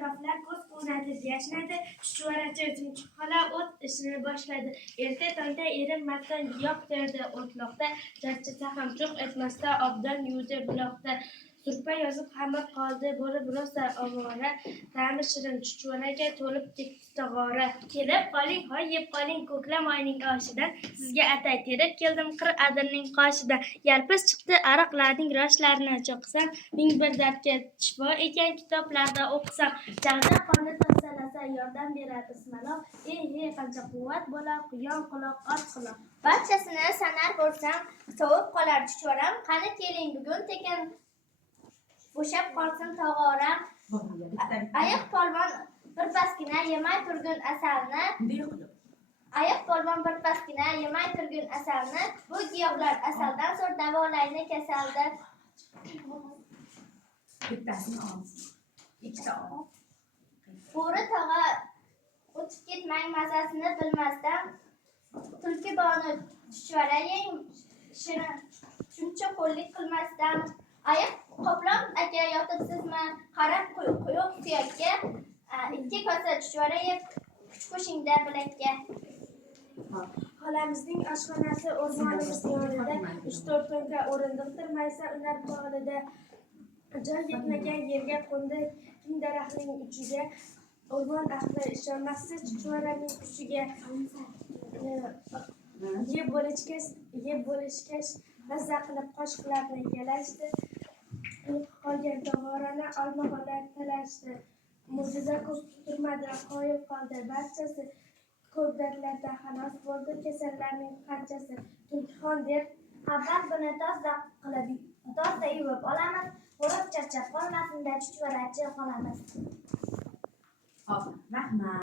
atroflar ko'z o'rnatib yashnadi. Chuchvarachi Chumchuqxola o'z ishini boshladi. Erta tongda erim marton yo'q derdi o'tloqda, charchasa ham cho'q etmasda obdon yuvdi buloqda. Surpa yozib xamir qoldi, bo'lib rosa ovora, ta'mi shirin chuchvaraga to'lib ketdi tog'ora. Kelib qoling, hoy yeb qoling ko'klam oyning oshidan, sizga atay terib keldim qir adirning qoshidan. Yalpiz chiqdi ariqlarning roshlarini cho'qsam, ming bir dardga shifo ekan kitoblarda o'qisam. Jag'da qonni tozalasa yordam berar ismaloq, qancha quvvat bo'lar quyon quloq ot quloq. Barchasini sanar bo'lsam sovib qolar chuchvaram, qani keling bugun tekin bo'shab qolsin tog'oram. Ayiq polvon birpasgina yemay turgun asalni, bu giyohlar asaldan so'r davolayni kasalda. Bo'ri tog'a o'tib ketmang mazasini bilmasdan, tulki boni chuchvara yeng shuncha qo'llik qilmasdan. Ayiq qoplon aka yotibsizmi? Qarab quyuq suyakka, 2 kosa chuchvara yeb kuch qo'shingda bilakka. Xolamizning oshxonasi o'rmonimiz yonida, 3-4 to'nka o'rindiqdir maysa unar bog'ida. Joy yetmagan yerga qo'ndi kim daraxtning uchiga. O'rmon ahli ishonmassiz chuchvaraning kuchiga. Yeb bo'lishgach mazza qilib qoshiqlarni yalashdi. Qolgan tog'orani olmaxonlar talashdi. Mo'jiza ko'p turmadi, qoyil qoldi barchasi. Ko'p dardlardan xalos bo'ldi kasallarning qanchasi. Tulkixon deb Avval buni tozda yuvib olamiz, bo'lib charchab qolmasin-da chuchvarachi qolamiz. Rahmat.